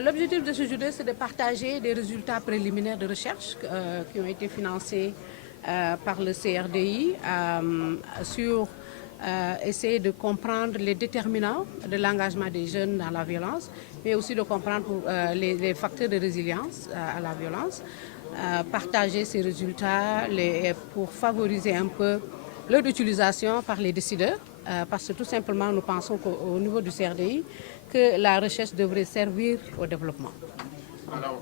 L'objectif de ce journée, c'est de partager des résultats préliminaires de recherche qui ont été financés par le CRDI sur essayer de comprendre les déterminants de l'engagement des jeunes dans la violence, mais aussi de comprendre les facteurs de résilience à la violence. Partager ces résultats pour favoriser un peu leur utilisation par les décideurs, parce que tout simplement nous pensons qu'au niveau du CRDI, que la recherche devrait servir au développement. Alors,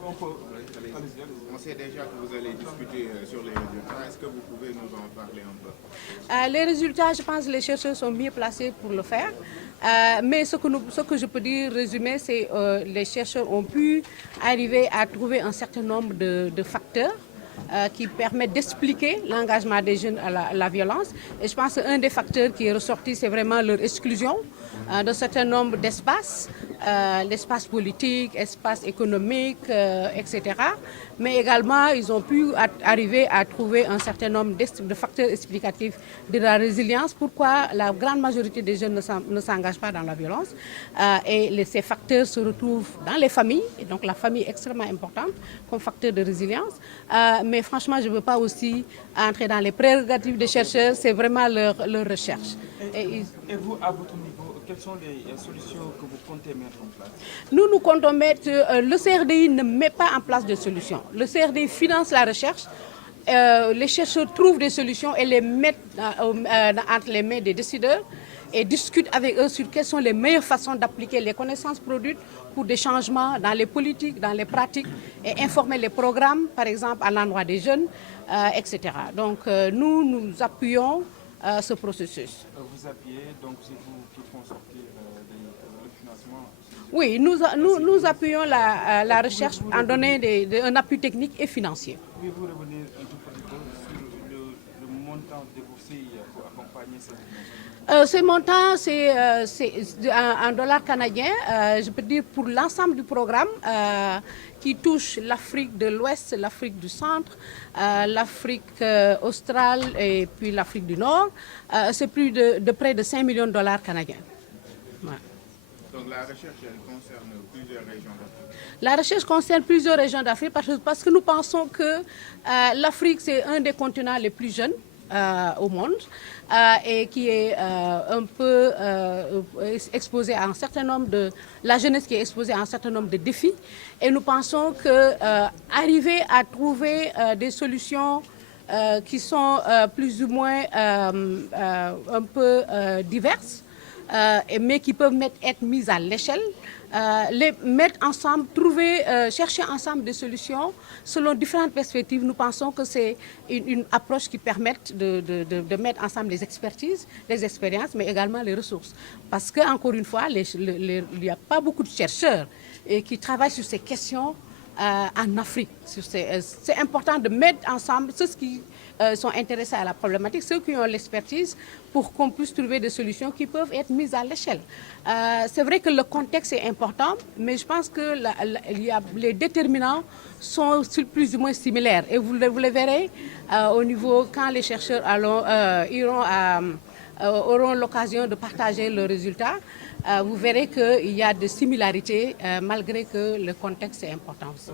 on sait déjà que vous allez discuter sur les résultats. Est-ce que vous pouvez nous en parler un peu? Les résultats, je pense que les chercheurs sont mieux placés pour le faire. Mais ce que je peux dire, résumer, c'est que les chercheurs ont pu arriver à trouver un certain nombre de facteurs qui permettent d'expliquer l'engagement des jeunes à la violence. Et je pense qu'un des facteurs qui est ressorti, c'est vraiment leur exclusion d'un certain nombre d'espaces, l'espace politique, espace économique, etc. Mais également, ils ont pu arriver à trouver un certain nombre de facteurs explicatifs de la résilience, pourquoi la grande majorité des jeunes ne s'engagent pas dans la violence. Et ces facteurs se retrouvent dans les familles, et donc la famille est extrêmement importante comme facteur de résilience. Mais franchement, je ne veux pas aussi entrer dans les prérogatives des chercheurs, c'est vraiment leur recherche. Et vous, à votre niveau, quelles sont les solutions que vous comptez mettre en place? Nous comptons mettre, le CRDI ne met pas en place de solutions. Le CRDI finance la recherche, les chercheurs trouvent des solutions et les mettent entre les mains des décideurs et discutent avec eux sur quelles sont les meilleures façons d'appliquer les connaissances produites pour des changements dans les politiques, dans les pratiques et informer les programmes, par exemple à l'endroit des jeunes, etc. Donc nous appuyons ce processus. Vous appuyez, donc c'est vous qui font sortir le financement? Oui, nous appuyons la recherche en donnant un appui technique et financier. Pouvez-vous revenir un tout petit peu sur le montant déboursé pour accompagner cette financement? Ce montant, c'est en dollars canadiens, je peux dire pour l'ensemble du programme qui touche l'Afrique de l'Ouest, l'Afrique du Centre, l'Afrique australe et puis l'Afrique du Nord. C'est plus de près de 5 millions de dollars canadiens. Ouais. Donc la recherche, elle concerne plusieurs régions d'Afrique. La recherche concerne plusieurs régions d'Afrique parce que nous pensons que l'Afrique, c'est un des continents les plus jeunes au monde et qui est un peu exposé à un certain nombre la jeunesse qui est exposée à un certain nombre de défis. Et nous pensons que arriver à trouver des solutions qui sont plus ou moins un peu diverses, mais qui peuvent être mises à l'échelle, les mettre ensemble, chercher ensemble des solutions selon différentes perspectives. Nous pensons que c'est une approche qui permet de mettre ensemble les expertises, les expériences, mais également les ressources. Parce qu'encore une fois, il n'y a pas beaucoup de chercheurs qui travaillent sur ces questions en Afrique. C'est important de mettre ensemble ceux qui sont intéressés à la problématique, ceux qui ont l'expertise, pour qu'on puisse trouver des solutions qui peuvent être mises à l'échelle. C'est vrai que le contexte est important, mais je pense que les déterminants sont plus ou moins similaires. Et vous le verrez au niveau quand les chercheurs auront l'occasion de partager leurs résultats. Vous verrez qu'il y a des similarités malgré que le contexte est important aussi.